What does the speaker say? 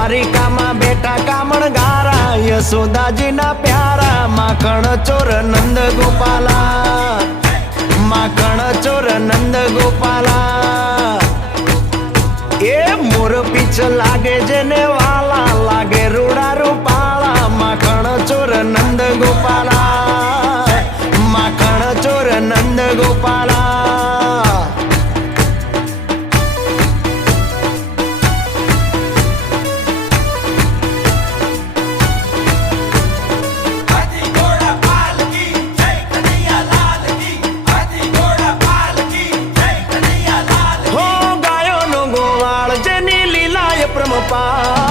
દ્વારિકામાં બેઠા કામણ ગારા યશોદાજીના પ્યારા માખણ ચોર નંદ ગોપાલા માખણ ચોર નંદ ગોપાલા એ મોર પીછ લાગે જેને વાલા લાગે રૂડા રૂપાળા માખણ ચોર નંદ ગોપાલા માખણ ચોર નંદ ગોપાલા પ્રમપાલ